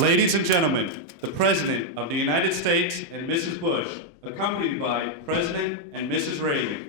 Ladies and gentlemen, the President of the United States and Mrs. Bush, accompanied by President and Mrs. Reagan.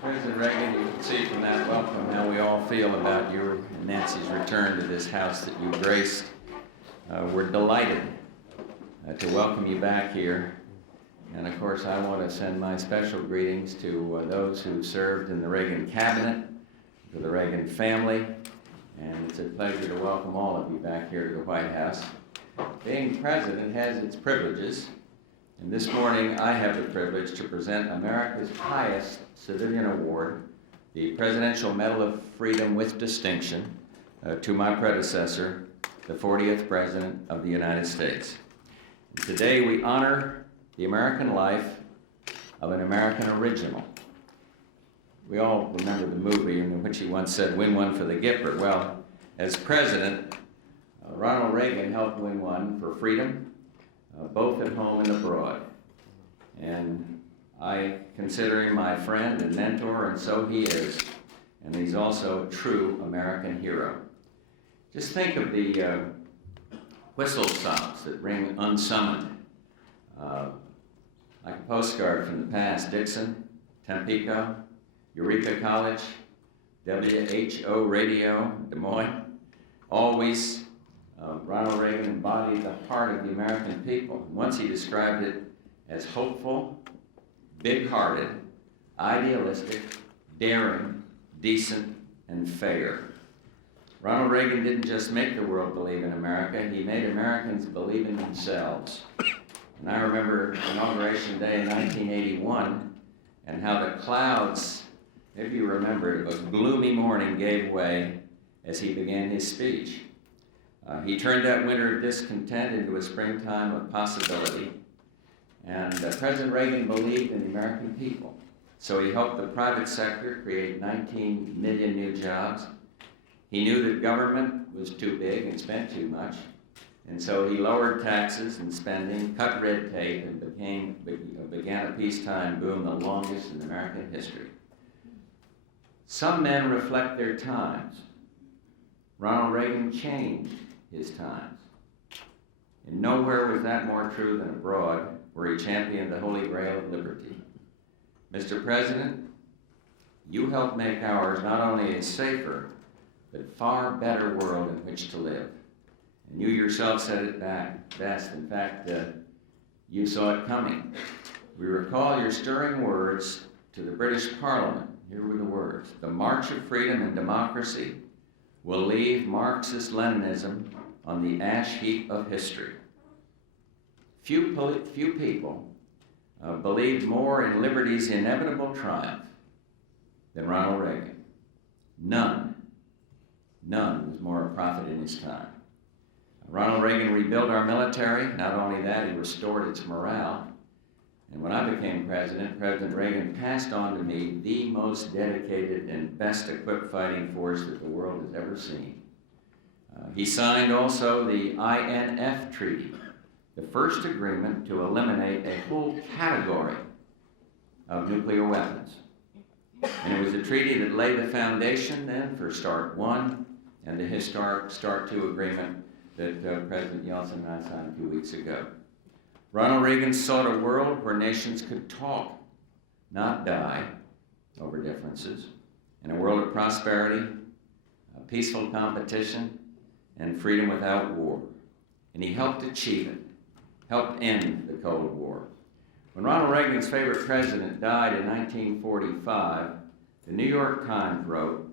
President Reagan, you can see from that welcome how we all feel about your and Nancy's return to this house that you graced. We're delighted to welcome you back here. And of course, I want to send my special greetings to those who served in the Reagan cabinet, to the Reagan family, and it's a pleasure to welcome all of you back here to the White House. Being president has its privileges. And this morning, I have the privilege to present America's highest civilian award, the Presidential Medal of Freedom with Distinction, to my predecessor, the 40th President of the United States. Today, we honor the American life of an American original. We all remember the movie in which he once said, "Win one for the Gipper." Well, as president, Ronald Reagan helped win one for freedom, both at home and abroad. And I consider him my friend and mentor, and so he is. And he's also a true American hero. Just think of the whistle stops that ring unsummoned, like a postcard from the past. Dixon, Tampico, Eureka College, WHO Radio, Des Moines. Always Ronald Reagan embodied the heart of the American people. Once he described it as hopeful, big-hearted, idealistic, daring, decent, and fair. Ronald Reagan didn't just make the world believe in America, he made Americans believe in themselves. And I remember Inauguration Day in 1981 and how the clouds, maybe you remember it, a gloomy morning gave way as he began his speech. He turned that winter of discontent into a springtime of possibility. And President Reagan believed in the American people. So he helped the private sector create 19 million new jobs. He knew that government was too big and spent too much. And so he lowered taxes and spending, cut red tape, and began a peacetime boom, the longest in American history. Some men reflect their times. Ronald Reagan changed his times. And nowhere was that more true than abroad, where he championed the Holy Grail of liberty. Mr. President, you helped make ours not only a safer, but far better world in which to live. And you yourself said it back best. In fact, you saw it coming. We recall your stirring words to the British Parliament. Here were the words: "The march of freedom and democracy will leave Marxist-Leninism on the ash heap of history." Few people believed more in liberty's inevitable triumph than Ronald Reagan. None was more a prophet in his time. Ronald Reagan rebuilt our military. Not only that, he restored its morale. And when I became president, President Reagan passed on to me the most dedicated and best equipped fighting force that the world has ever seen. He signed also the INF Treaty, the first agreement to eliminate a whole category of nuclear weapons. And it was a treaty that laid the foundation then for START 1 and the historic START 2 agreement that President Yeltsin and I signed 2 weeks ago. Ronald Reagan sought a world where nations could talk, not die, over differences, in a world of prosperity, peaceful competition, and freedom without war. And he helped achieve it, helped end the Cold War. When Ronald Reagan's favorite president died in 1945, the New York Times wrote,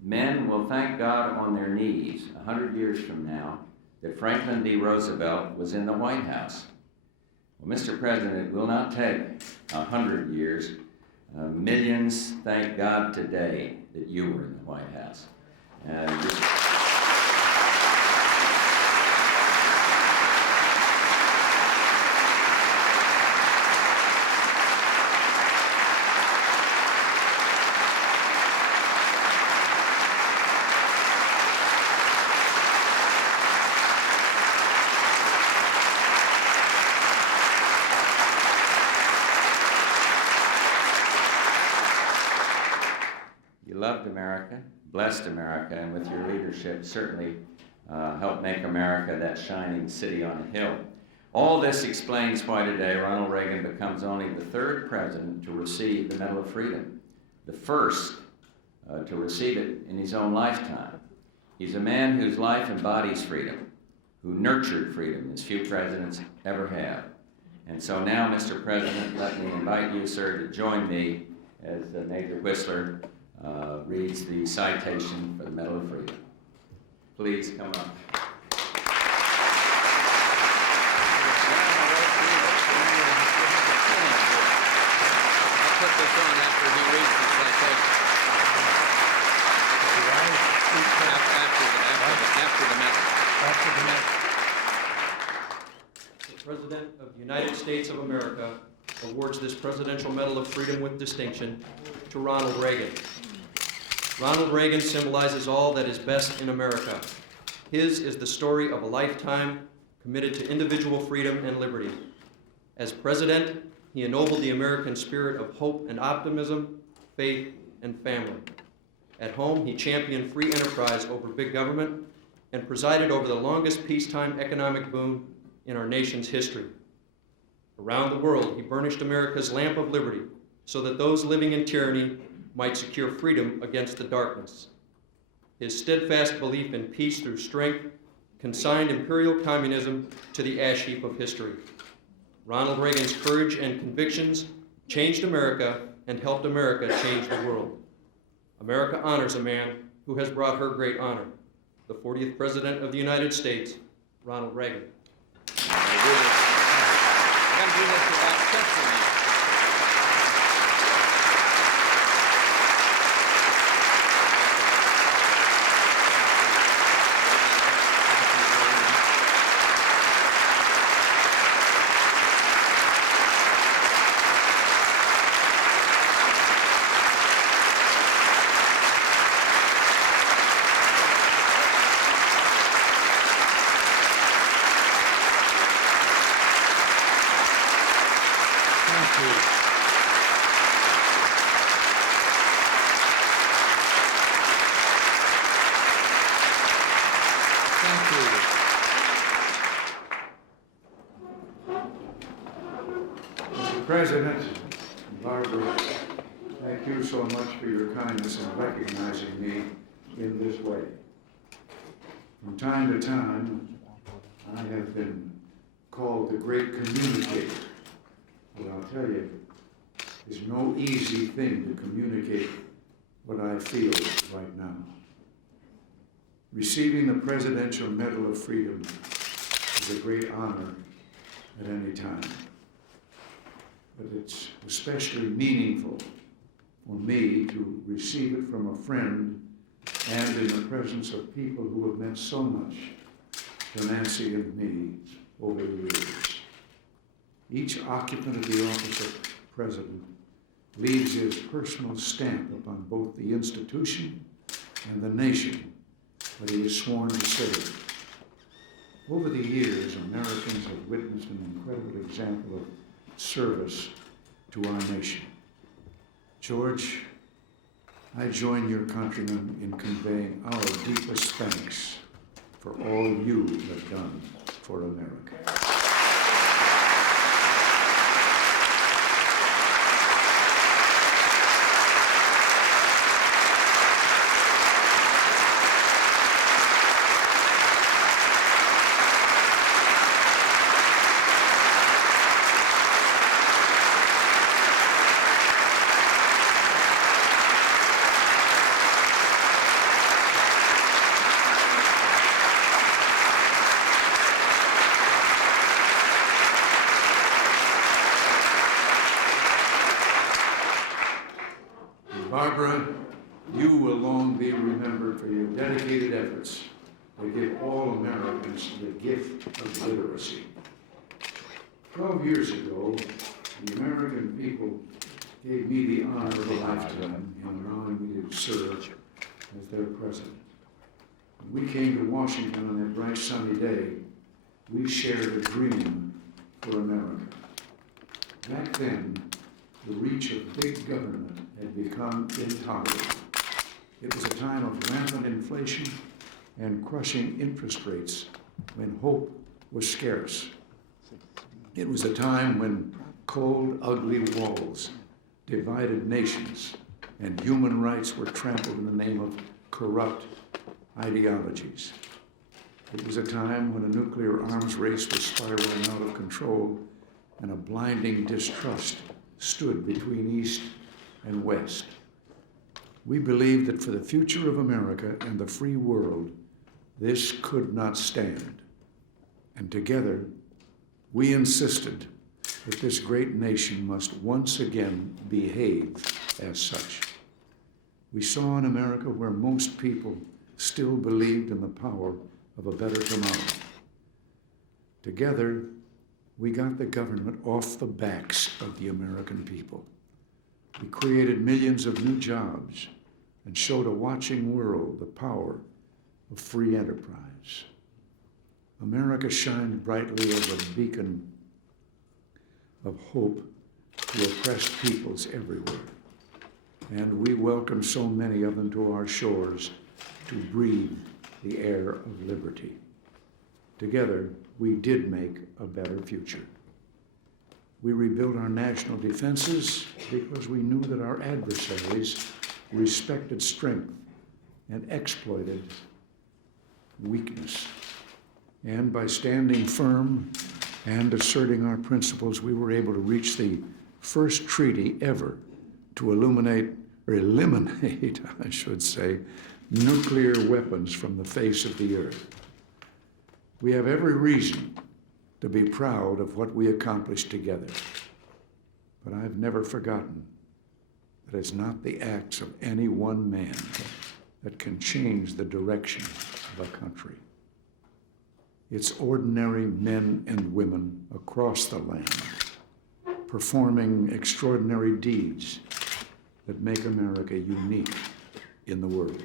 "Men will thank God on their knees 100 years from now that Franklin D. Roosevelt was in the White House." Well, Mr. President, it will not take 100 years. Millions thank God today that you were in the White House. Loved America, blessed America, and with your leadership certainly helped make America that shining city on a hill. All this explains why today Ronald Reagan becomes only the third president to receive the Medal of Freedom, the first to receive it in his own lifetime. He's a man whose life embodies freedom, who nurtured freedom as few presidents ever have. And so now, Mr. President, let me invite you, sir, to join me as Major Whistler reads the citation for the Medal of Freedom. Please come up. I'll put this on after he reads the citation. After the medal. The President of the United States of America awards this Presidential Medal of Freedom with distinction to Ronald Reagan. Ronald Reagan symbolizes all that is best in America. His is the story of a lifetime committed to individual freedom and liberty. As president, he ennobled the American spirit of hope and optimism, faith, and family. At home, he championed free enterprise over big government and presided over the longest peacetime economic boom in our nation's history. Around the world, he burnished America's lamp of liberty so that those living in tyranny might secure freedom against the darkness. His steadfast belief in peace through strength consigned imperial communism to the ash heap of history. Ronald Reagan's courage and convictions changed America and helped America change the world. America honors a man who has brought her great honor, the 40th President of the United States, Ronald Reagan. I'm going to do this without censoring you. Mr. President, Barbara, thank you so much for your kindness in recognizing me in this way. From time to time, I have been called the great communicator. But I'll tell you, it's no easy thing to communicate what I feel right now. Receiving the Presidential Medal of Freedom is a great honor at any time. But it's especially meaningful for me to receive it from a friend and in the presence of people who have meant so much to Nancy and me over the years. Each occupant of the office of president leaves his personal stamp upon both the institution and the nation that he is sworn to serve. Over the years, Americans have witnessed an incredible example of service to our nation. George I join your countrymen in conveying our deepest thanks for all you have done for America. Barbara, you will long be remembered for your dedicated efforts to give all Americans the gift of literacy. 12 years ago, the American people gave me the honor of a lifetime in allowing me to serve as their president. When we came to Washington on that bright sunny day, we shared a dream for America. Back then, the reach of big government had become intolerable. It was a time of rampant inflation and crushing interest rates when hope was scarce. It was a time when cold, ugly walls divided nations and human rights were trampled in the name of corrupt ideologies. It was a time when a nuclear arms race was spiraling out of control and a blinding distrust stood between East and West. We believed that for the future of America and the free world, this could not stand. And together, we insisted that this great nation must once again behave as such. We saw in America where most people still believed in the power of a better tomorrow. Together, we got the government off the backs of the American people. We created millions of new jobs and showed a watching world the power of free enterprise. America shined brightly as a beacon of hope to oppressed peoples everywhere. And we welcomed so many of them to our shores to breathe the air of liberty. Together, we did make a better future. We rebuilt our national defenses because we knew that our adversaries respected strength and exploited weakness. And by standing firm and asserting our principles, we were able to reach the first treaty ever to eliminate, I should say, nuclear weapons from the face of the earth. We have every reason to be proud of what we accomplished together. But I've never forgotten that it's not the acts of any one man that can change the direction of a country. It's ordinary men and women across the land performing extraordinary deeds that make America unique in the world.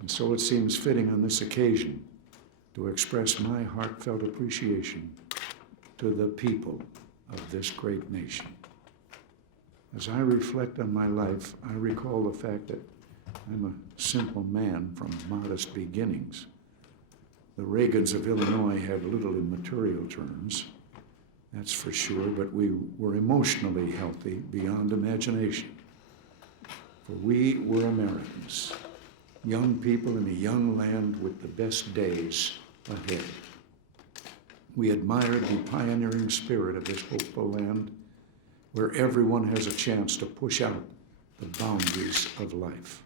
And so it seems fitting on this occasion to express my heartfelt appreciation to the people of this great nation. As I reflect on my life, I recall the fact that I'm a simple man from modest beginnings. The Reagans of Illinois had little in material terms, that's for sure, but we were emotionally healthy beyond imagination. For we were Americans, young people in a young land with the best days ahead. We admired the pioneering spirit of this hopeful land where everyone has a chance to push out the boundaries of life.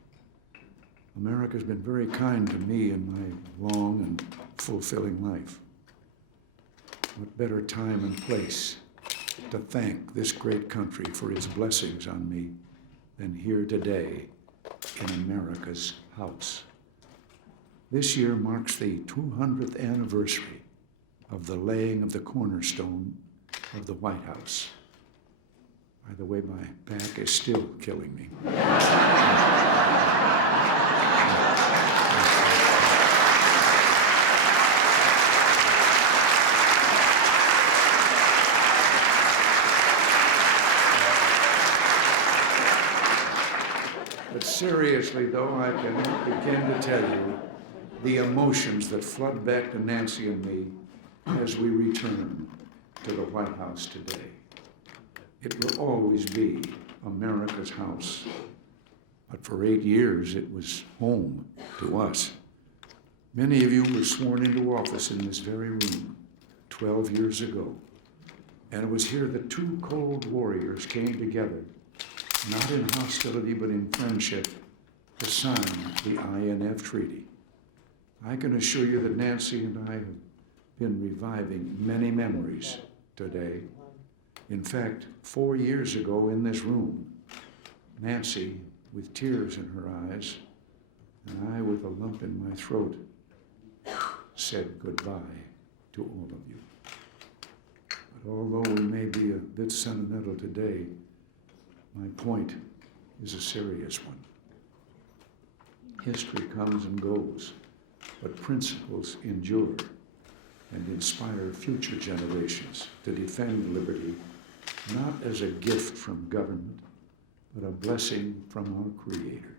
America's been very kind to me in my long and fulfilling life. What better time and place to thank this great country for its blessings on me than here today in America's house. This year marks the 200th anniversary of the laying of the cornerstone of the White House. By the way, my back is still killing me. But Seriously, though, I cannot begin to tell you the emotions that flood back to Nancy and me as we return to the White House today. It will always be America's house, but for 8 years it was home to us. Many of you were sworn into office in this very room 12 years ago, and it was here that two cold warriors came together, not in hostility but in friendship, to sign the INF Treaty. I can assure you that Nancy and I have been reviving many memories today. In fact, 4 years ago in this room, Nancy, with tears in her eyes, and I with a lump in my throat, said goodbye to all of you. But although we may be a bit sentimental today, my point is a serious one. History comes and goes, but principles endure and inspire future generations to defend liberty, not as a gift from government, but a blessing from our Creator.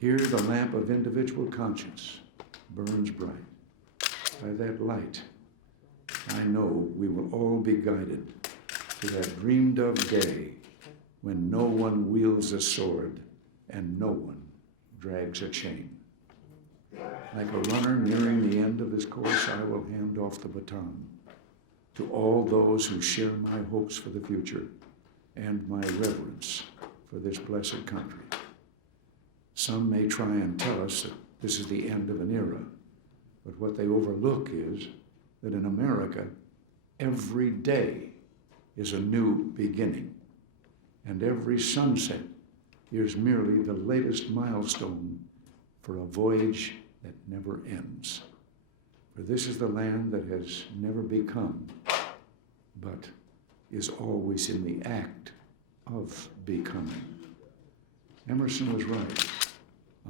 Here the lamp of individual conscience burns bright. By that light, I know we will all be guided to that dreamed of day when no one wields a sword and no one drags a chain. Like a runner nearing the end of his course, I will hand off the baton to all those who share my hopes for the future and my reverence for this blessed country. Some may try and tell us that this is the end of an era, but what they overlook is that in America, every day is a new beginning, and every sunset is merely the latest milestone for a voyage that never ends. For this is the land that has never become, but is always in the act of becoming. Emerson was right.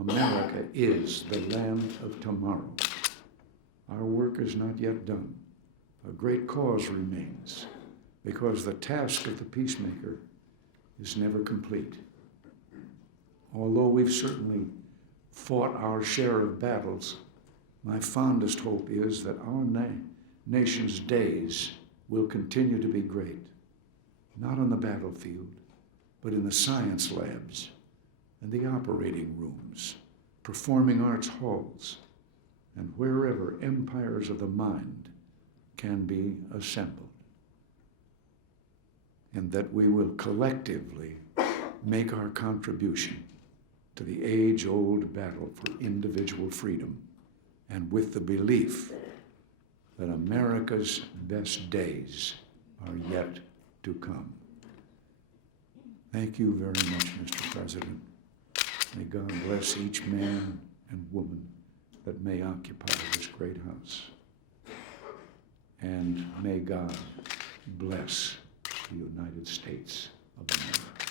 America is the land of tomorrow. Our work is not yet done. A great cause remains, because the task of the peacemaker is never complete. Although we've certainly fought our share of battles, my fondest hope is that our nation's days will continue to be great, not on the battlefield, but in the science labs and the operating rooms, performing arts halls, and wherever empires of the mind can be assembled. And that we will collectively make our contribution to the age-old battle for individual freedom, and with the belief that America's best days are yet to come. Thank you very much, Mr. President. May God bless each man and woman that may occupy this great house. And may God bless the United States of America.